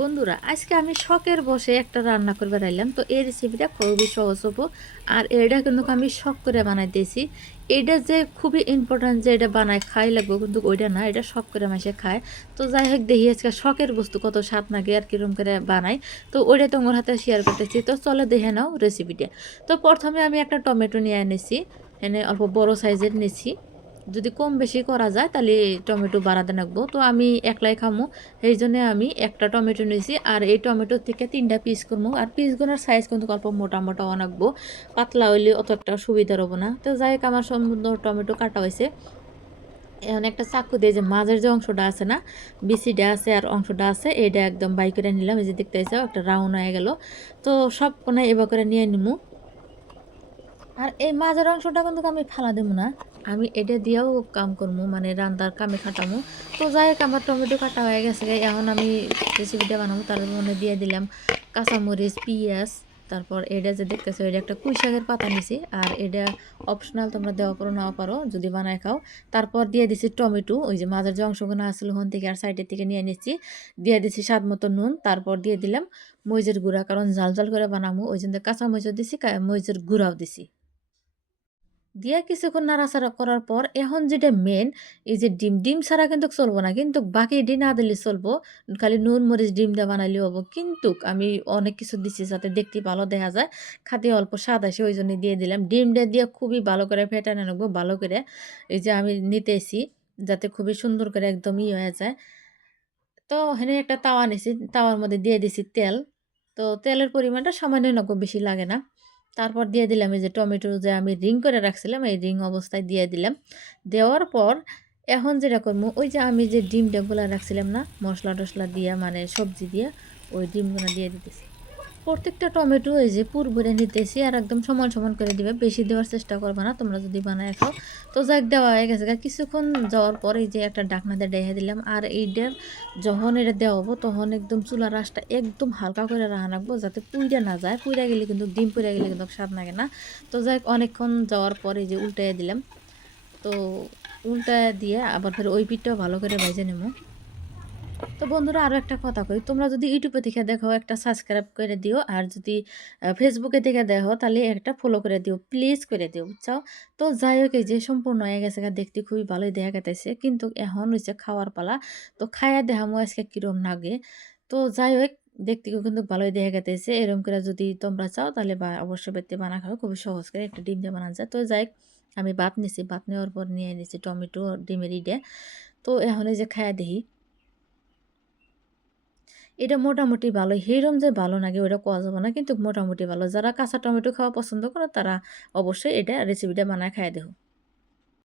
বন্ধুরা, আজকে আমি শখের বসে একটা রান্না করে বেড়াইলাম তো এই রেসিপিটা খুবই সহজ হব। আর এটা কিন্তু আমি শখ করে বানাই দিয়েছি এটা যে খুবই ইম্পর্ট্যান্ট যে এটা বানায় খাই লাগবে, কিন্তু ওইটা না, এটা শখ করে মাসে খায়। তো যাই হোক, দেখি আজকে শখের বস্তু কত স্বাদ লাগে আর কিরম করে বানাই তো ওইটা তোমার হাতে শেয়ার করতেছি। তো চলে দেখে নাও রেসিপিটা তো প্রথমে আমি একটা টমেটো নিয়ে এনেছি। এনে অল্প বড় সাইজের নিয়েছি যদি কম বেশি করা যায়, তাহলে টমেটো বাড়াতে রাখব তো আমি একলাই খামো, এই জন্যে আমি একটা টমেটো নিয়েছি, আর এই টমেটোর থেকে তিনটা পিস করব। আর পিসগুলোর সাইজ কিন্তু অল্প মোটা মোটা আনাকবো পাতলা হইলে অত একটা সুবিধা হব না। তো যাই হোক, আমার সুন্দর টমেটো কাটা হয়েছে। এখন একটা চাকু দিয়ে যে মাঝের যে অংশটা আছে না বিসিটা আছে আর অংশটা আছে এটা একদম বাই করে নিলাম। এই যে দেখতে একটা রাউন্ড হয়ে গেল। তো সব কোনায় এবার করে নিয়ে নিমু। আর এই মাঝের অংশটা কিন্তু আমি ফালা দেবো না। আমি এটা দিয়েও কাম করব মানে রান্নার কামে খাটামো তো যাই আমার টমেটো কাটা হয়ে গেছে এখন আমি রেসিপিটা বানাবো, তার মনে দিয়ে দিলাম কাঁচামরিচ, পিঁয়াজ, তারপর এটা যে দেখতেছো, এটা একটা কুই শাকের পাতা নিছি। আর এটা অপশনাল তোমরা দেওয়া পারো নাও পারো, যদি বানায় খাও। তারপর দিয়ে দিছি টমেটো, ওই যে মাঝের যে অংশগুলো আসলো হন থেকে আর সাইডের থেকে নিয়ে নিচ্ছি। দিয়ে দিছি স্বাদ মতো নুন, তারপর দিয়ে দিলাম মরিচের গুঁড়া, কারণ জাল জাল করে বানাবো। ওই জন্য কাঁচা মরিচও দিছি মরিচের গুঁড়াও দিছি। দিয়া কিছুক্ষণ নাড়াচাড়া করার পর এখন যেটা মেন এই যে ডিম ডিম ছাড়া কিন্তু চলবো না, কিন্তু বাকি ডিম না দিলে চলবো, খালি নুন, মরিচ, ডিম দিয়ে বানাইলে হব। কিন্তু আমি অনেক কিছু দিচ্ছি যাতে দেখতে ভালো দেখা যায়, খাতে অল্প স্বাদ আসে, ওই জন্য দিয়ে দিলাম। ডিমটা দিয়ে খুবই ভালো করে ফেটানো নেব, ভালো করে। এই যে আমি নিতেছি, যাতে খুবই সুন্দর করে একদম ই হয়ে যায়। তো এখানে একটা তাওয়া নিছি, তাওয়ার মধ্যে দিয়ে দিছি তেল। তো তেলের পরিমাণটা সামান্য নগো বেশি লাগে না। তারপর দিয়ে দিলাম এই যে টমেটো যে আমি রিং করে রাখছিলাম, এই রিং অবস্থায় দিয়ে দিলাম। দেওয়ার পর এখন যেটা করব, ওই যে আমি যে ডিমটা গুলা রাখছিলাম না, মশলা টশলা দিয়ে মানে সবজি দিয়ে, ওই ডিমগুলো দিয়ে দিতেছি। প্রত্যেকটা টমেটো এই যে পুর ভরে নিতেছি আর একদম সমান সমান করে দিবে। বেশি দেওয়ার চেষ্টা করবে না, তোমরা যদি বানায় খাও। তো যাক, দেওয়া হয়ে গেছে। কিছুক্ষণ যাওয়ার পর এই যে একটা ডাকনা দিয়ে ডেহে দিলাম। আর এইটার যখন এটা দেওয়া হব, তখন একদম চুলার রাসটা একদম হালকা করে রাখা রাখব যাতে পুইরা না যায়। পুইরা গেলে কিন্তু, ডিম পুইরা গেলে কিন্তু স্বাদ লাগে না। তো যাই অনেকক্ষণ যাওয়ার পরে যে উল্টাই দিলাম। তো উল্টায় দিয়ে আবার ফের ওই পিঠটাও ভালো করে ভেজে নেব। তো বন্ধুরা আরও একটা কথা কই, তোমরা যদি ইউটিউবে থেকে দেখো একটা সাবস্ক্রাইব করে দিও, আর যদি ফেসবুকে থেকে দেখো, তাহলে একটা ফলো করে দিও প্লিজ করে দিও বুঝছ তো যাই হোক, এই যে সম্পূর্ণ হয়ে গেছে দেখতে খুবই ভালোই দেখা গেতেছে কিন্তু এখন হচ্ছে খাওয়ার পালা, তো খাইয়া দেখামো আজকে কীরকম লাগে। তো যাই হোক, দেখতে কিন্তু ভালোই দেখা গেতেছে এরকম করে যদি তোমরা চাও, তাহলে বা, অবশ্যই বেতে বানা খাও, খুবই সহজ করে একটা ডিম দিয়ে বানানো যায়। তো যাই আমি ভাত নিছি, ভাত নেওয়ার পর নিয়ে নিছি টমেটো, ডিমের ইডে। তো এখন যে খায়া দেখি। এটা মোটামুটি ভালো। হিরম যে ভালো লাগে ওটা কোয়া যাবে না। কিন্তু মোটামুটি ভালো। যারা কাঁচা টমেটো খাওয়া পছন্দ করে তারা অবশ্যই এটা রেসিপিটা বানায় খাই দেখো